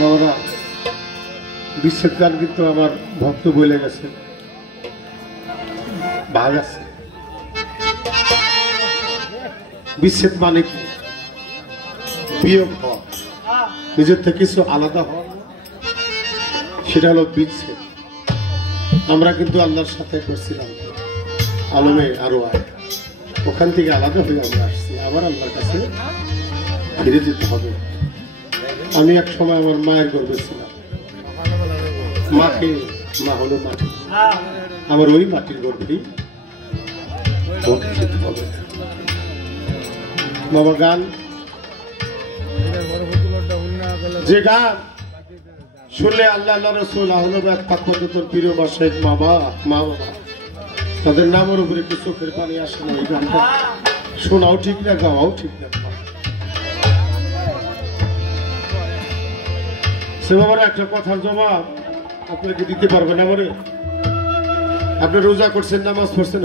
বাবারা বিচ্ছেদ গান কিন্তু আমার ভক্ত বলে গেছে, ভাগ আছে। বিচ্ছেদ মানে কি? বিয়োগ হওয়া, নিজের থেকে কিছু আলাদা হওয়া, সেটা হলো বিচ্ছেদ। আমরা কিন্তু আল্লাহর সাথে করছিলাম আলমে আরো আয়, ওখান থেকে আলাদা হয়ে আমরা আসছি, আবার আল্লাহর কাছে ফিরে যেতে হবে। আমি এক সময় আমার মায়ের গর্ভে ছিলাম, মাকে, মা হলো মাটি, আমার ওই মাটির গর্ভেই যেতে হবে। বাবা গান, যে গান শুনলে আল্লাহ আল্লাহ রসুল আহলবাদ পাকপাতর প্রিয় বাসায় মা বাবা তাদের নামের উপরে একটু চোখের পানি আসে না। এই গানটা শোনাও ঠিক না, গাওয়াও ঠিক না। সে বাবার একটা কথার জবাব আপনাকে দিতে পারবেন আমারে? আপনি রোজা করছেন, নামাজ পড়ছেন,